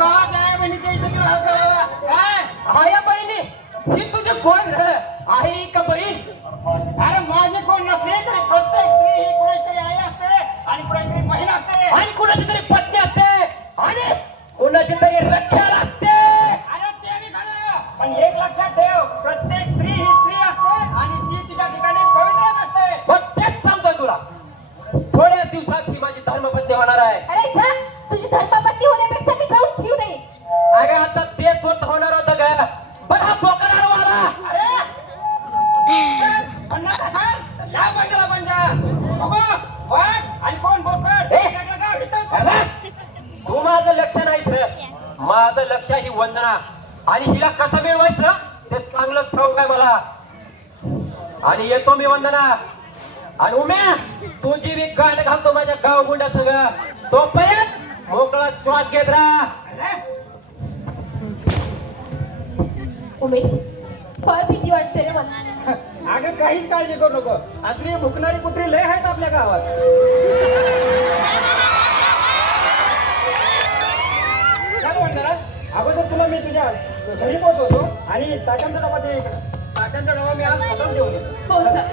गावात आहे बहिणीच्या इथे राहतो काय हा या बहिणी ही तुझे कोण रे आई का बहीण अरे माझे कोण नसले तरी प्रत्येक स्त्री ही कुणाची तरी आई असते आणि कुणाची तरी बहीण असते आणि कुणाची तरी पत्नी असते आणि कुणाची तरी रख्याला असते अरे ते मी खरं पण एक लक्षात ठेव प्रत्येक स्त्री ही स्त्री असते आणि ती तिच्या ठिकाणी पवित्रच असते मग तेच सांगतोय तुला थोड्या दिवसात ही माझी धर्मपत्नी होणार आहे अरे जा तुझी धर्मपत्नी होण्यापेक्षा मी जाऊन जीव नाही. अरे आता तेच होत होणार होतं का पण हा बोकडाला वाला अरे पन्नास असाल या बाजूला पंजा बघू वाघ आणि कोण बोकड ए, सगळं गाव हिंडतं. अरे तू माझं लक्ष नाही रे माझं लक्ष ही वंदना आणि हिला कसं मिळवायचं ते चांगलंच ठाऊक आहे मला आणि येतो मी वंदना आणि उम्या तुझी मी गाठ घालतो माझ्या गाव गुंडा सगळं तोपर्यंत मोकळा श्वास घेत राहा अरे उमेश फार भीती वाटते रे मला. अगं काहीच काळजी करू नको असली भुकणारी कुत्री लय आहेत आपल्या गावात काय म्हणणार अगोदर तुला मी तुझ्या घरी पोहोचवतो आणि ताट्यांचा डबा दे इकडं. ताट्यांचा डबा मी आज स्वतःच घेऊन येतो हो चल.